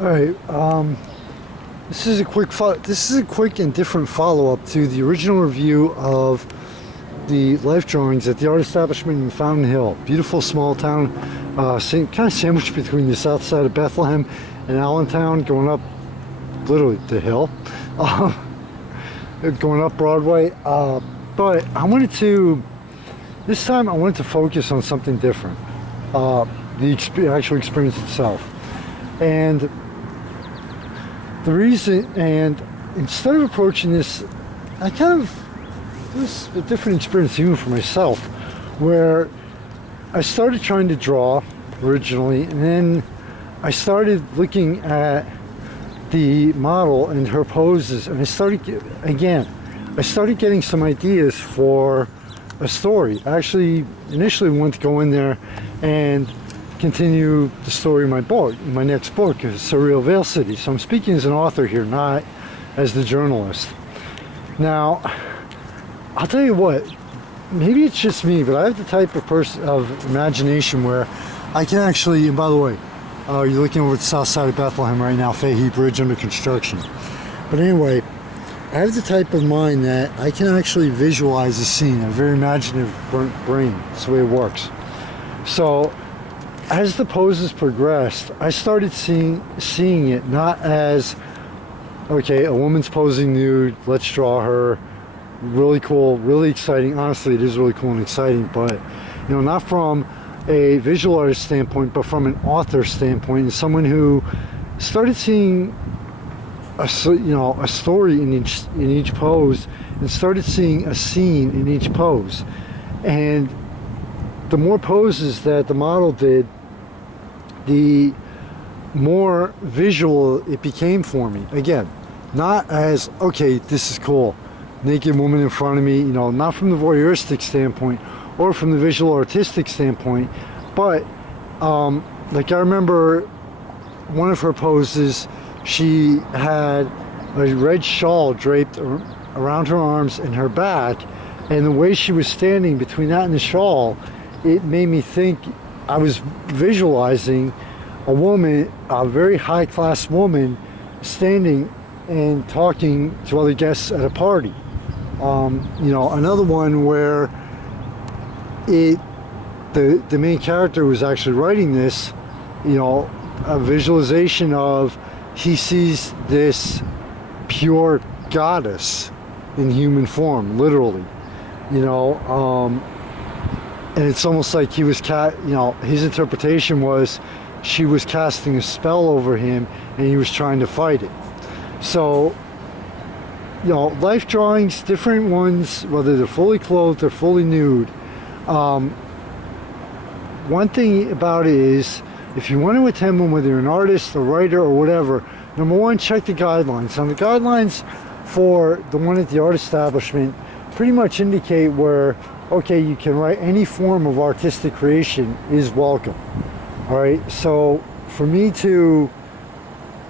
All right. This is a quick and different follow-up to the original review of the life drawings at the art establishment in Fountain Hill. Beautiful small town, kind of sandwiched between the south side of Bethlehem and Allentown, going up literally the hill, going up Broadway. But this time I wanted to focus on something different, the actual experience itself. And the reason, and instead of approaching this, it was a different experience even for myself, where I started trying to draw originally, and then I started looking at the model and her poses, and I started getting some ideas for a story. I actually initially wanted to go in there and continue the story of my next book, Surreal City. So I'm speaking as an author here, not as the journalist. Now, I'll tell you what, maybe it's just me, but I have the type of imagination where I can actually, and by the way, you're looking over the south side of Bethlehem right now, Fahey Bridge under construction. But anyway, I have the type of mind that I can actually visualize a scene, a very imaginative brain. That's the way it works. So, as the poses progressed, I started seeing it not as, okay, a woman's posing nude, let's draw her, really cool, really exciting. Honestly, it is really cool and exciting, but not from a visual artist standpoint, but from an author standpoint, and someone who started seeing a story in each pose, and started seeing a scene in each pose. And the more poses that the model did, the more visual it became for me. Again, not as, okay, this is cool, naked woman in front of me, not from the voyeuristic standpoint or from the visual artistic standpoint, but like I remember one of her poses, she had a red shawl draped around her arms and her back, and the way she was standing between that and the shawl, it made me think I was visualizing a woman, a very high-class woman, standing and talking to other guests at a party. Another one where the main character was actually writing this, a visualization of, he sees this pure goddess in human form, literally, and it's almost like he was his interpretation was she was casting a spell over him and he was trying to fight it. So life drawings, different ones, whether they're fully clothed or fully nude, one thing about it is, if you want to attend one, whether you're an artist, a writer, or whatever, number one, check the guidelines. Now, the guidelines for the one at the art establishment pretty much indicate where, okay, you can write any form of artistic creation is welcome. All right, so for me to,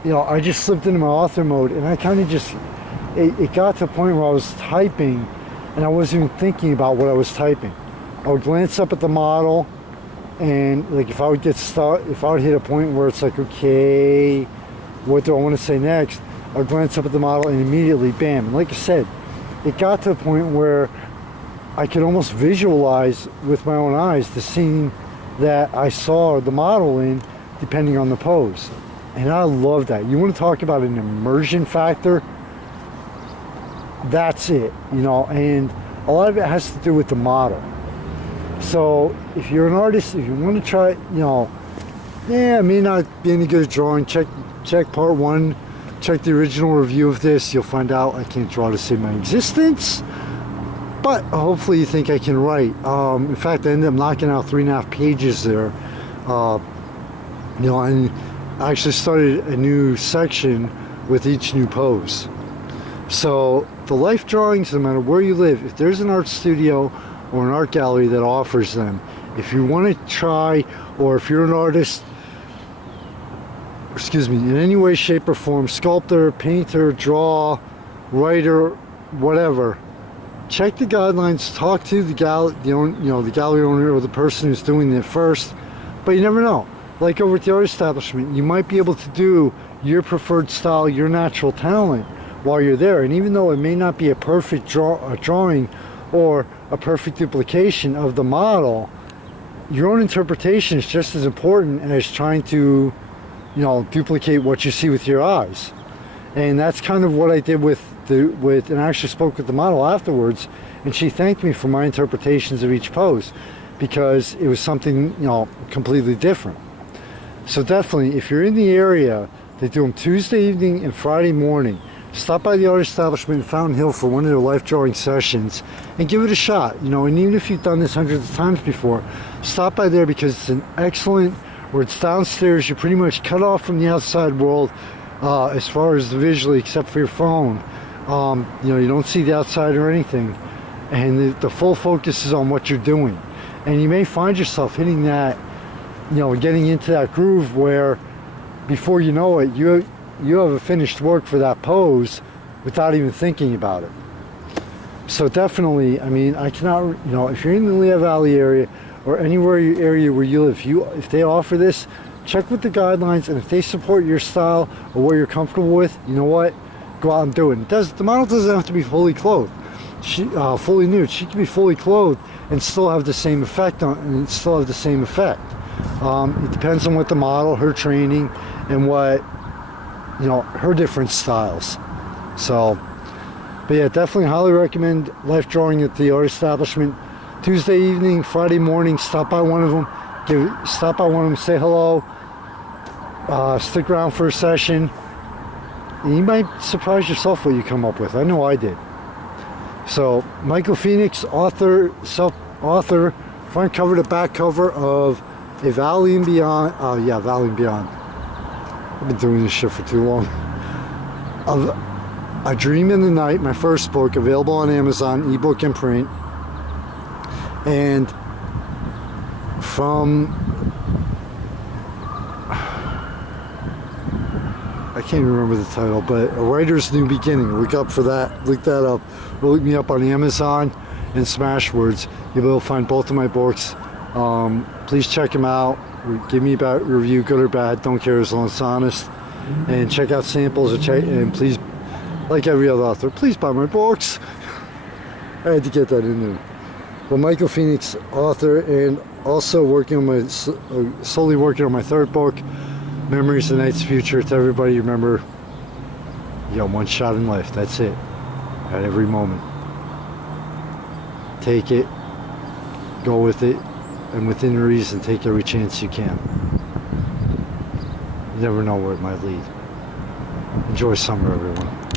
I just slipped into my author mode, and I kind of just, it got to a point where I was typing, and I wasn't even thinking about what I was typing. I would glance up at the model, and like if I would get stuck, if I would hit a point where it's like, okay, what do I want to say next? I would glance up at the model and immediately, bam. And like I said, it got to a point where I could almost visualize with my own eyes the scene that I saw the model in, depending on the pose. And I love that. You want to talk about an immersion factor? That's it, and a lot of it has to do with the model. So if you're an artist, if you want to try, I may not be any good at drawing, check part one, check the original review of this. You'll find out I can't draw to save my existence, but hopefully you think I can write. In fact, I ended up knocking out 3.5 pages there, and I actually started a new section with each new pose. So the life drawings, no matter where you live, if there's an art studio or an art gallery that offers them, if you want to try, or if you're an artist, in any way, shape, or form, sculptor, painter, draw, writer, whatever, check the guidelines, talk to the gallery owner or the person who's doing it first. But you never know. like over at the art establishment, you might be able to do your preferred style, your natural talent while you're there. And even though it may not be a perfect drawing or a perfect duplication of the model, your own interpretation is just as important as trying to, you know, duplicate what you see with your eyes. And that's kind of what I did and I actually spoke with the model afterwards, and she thanked me for my interpretations of each pose because it was something, you know, completely different. So definitely, if you're in the area, they do them Tuesday evening and Friday morning. Stop by the art establishment in Fountain Hill for one of their life drawing sessions and give it a shot. You know, and even if you've done this hundreds of times before, stop by there because it's an excellent, where it's downstairs, you're pretty much cut off from the outside world as far as visually, except for your phone. You know, you don't see the outside or anything, and the full focus is on what you're doing. And you may find yourself hitting that, you know, getting into that groove where before you know it, you have a finished work for that pose without even thinking about it. So definitely, I mean, I cannot, you know, if you're in the Lehigh Valley area or anywhere area where you live, if they offer this, check with the guidelines, and if they support your style or what you're comfortable with, you know what, go out and do it. The model doesn't have to be fully clothed, fully nude. She can be fully clothed and still have the same effect It depends on what the model, her training, and what, you know, her different styles. So, but yeah, definitely highly recommend life drawing at the art establishment. Tuesday evening, Friday morning, stop by one of them, say hello, stick around for a session, and you might surprise yourself what you come up with. I know I did. So, Michael Phoenix, author, front cover to back cover of A Valley and Beyond. Valley and Beyond. I've been doing this shit for too long. Of A Dream in the Night, my first book, available on Amazon, ebook and print. And from, I can't even remember the title, but A Writer's New Beginning. Look that up. Or look me up on Amazon and Smashwords. You'll be able to find both of my books. Please check them out. Give me a review, good or bad. Don't care as long as it's honest. And check out samples. And please, like every other author, please buy my books. I had to get that in there. Well, Michael Phoenix, author, and also slowly working on my third book, Memories of Night's Future. To everybody, remember, you got one shot in life. That's it. At every moment. Take it. Go with it. And within reason, take every chance you can. You never know where it might lead. Enjoy summer, everyone.